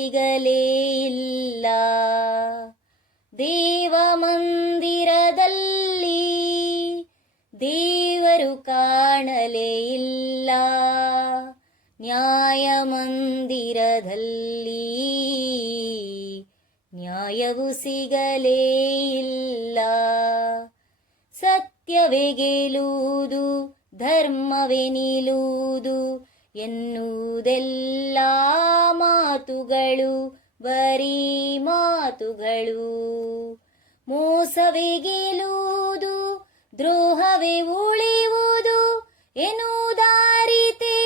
ಸಿಗಲೇ ಇಲ್ಲ. ದೇವ ಮಂದಿರದಲ್ಲಿ ದೇವರು ಕಾಣಲೇ ಇಲ್ಲ. ನ್ಯಾಯ ಮಂದಿರದಲ್ಲಿ ನ್ಯಾಯವು ಸಿಗಲೇ ಇಲ್ಲ. ಸತ್ಯವೇ ಗೆಲ್ಲುವುದು, ಧರ್ಮವೇ ನಿಲ್ಲುವುದು ಎನ್ನುವುದೆಲ್ಲ ಮಾತುಗಳು, ಬರೀ ಮಾತುಗಳು. ಮೋಸವೇ ಗೆಲ್ಲುವುದು, ದ್ರೋಹವೇ ಉಳಿಯುವುದು ಎನ್ನುವುದಾರಿತೆ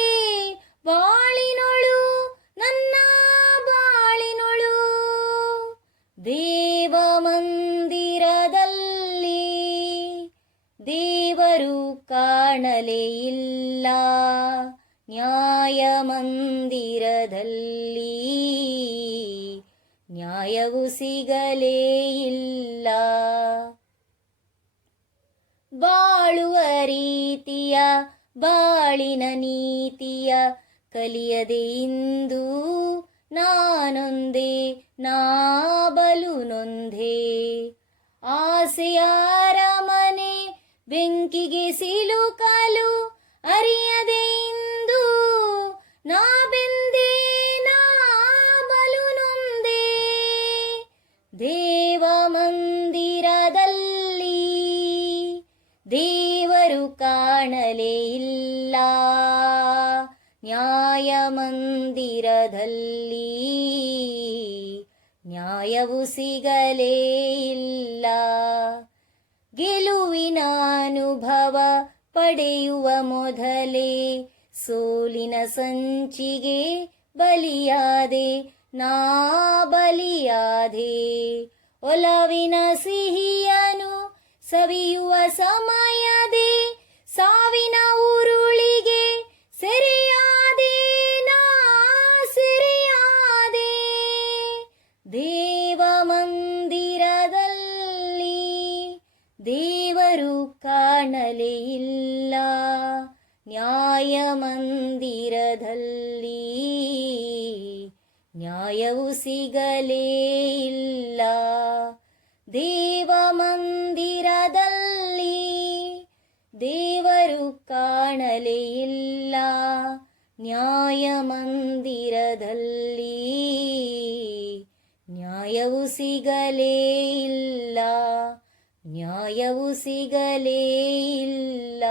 ಬಾಳಿನೊಳು, ನನ್ನ ಬಾಳಿನೊಳು. ದೇವ ಮಂದಿರದಲ್ಲಿ ದೇವರು ಕಾಣಲೇ ಇಲ್ಲ. ನ್ಯಾಯ ಮಂದಿರದಲ್ಲಿ ನ್ಯಾಯವು ಸಿಗಲೇ ಇಲ್ಲ. ಬಾಳುವ ರೀತಿಯ, ಬಾಳಿನ ನೀತಿಯ ಕಲಿಯದೆ ಇಂದು ನಾನೊಂದೇ, ನಾ ಬಲು ನೊಂದೇ. ಆಸೆಯ ಅರಮನೆ ಬೆಂಕಿಗೆ ಸಿಲುಕಲು ಅರಿಯದೆ ಇಂದು ನಾ ಬೆಂದೇ, ನಾ ಬಲು ನೊಂದೇ. ದೇವ ಮಂದಿರದಲ್ಲಿ ದೇವರು ಕಾಣಲೇ ಇಲ್ಲ. ನ್ಯಾಯ ಮಂದಿರದಲ್ಲಿ ನ್ಯಾಯವು ಸಿಗಲೇ ಇಲ್ಲ. ಗೆಲುವಿನ ಅನುಭವ ಪಡೆಯುವ ಮೊದಲೇ ಸೋಲಿನ ಸಂಚಿಗೆ ಬಲಿಯಾದೆ, ನಾ ಬಲಿಯಾದೆ. ಒಲವಿನ ಸಿಹಿಯನು ಸವಿಯುವ ಸಮಯದೇ ಸಾವಿನ ಉರುಳಿಗೆ ಸೆರೆಯಾದೆ, ನಾ ಸೆರೆಯಾದೆ. ದೇವ ಮಂದಿರದಲ್ಲಿ ದೇವರು ಕಾಣಲೇ ಇಲ್ಲ. ನ್ಯಾಯ ಮಂದಿರದಲ್ಲಿ ನ್ಯಾಯವು ಸಿಗಲೇ ಇಲ್ಲ. ದೇವ ಮಂದಿರದಲ್ಲಿ ದೇವರು ಕಾಣಲೇ ಇಲ್ಲ. ನ್ಯಾಯ ಮಂದಿರದಲ್ಲಿ ನ್ಯಾಯವು ಸಿಗಲೇ ಇಲ್ಲ. ನ್ಯಾಯವು ಸಿಗಲೇ ಇಲ್ಲ.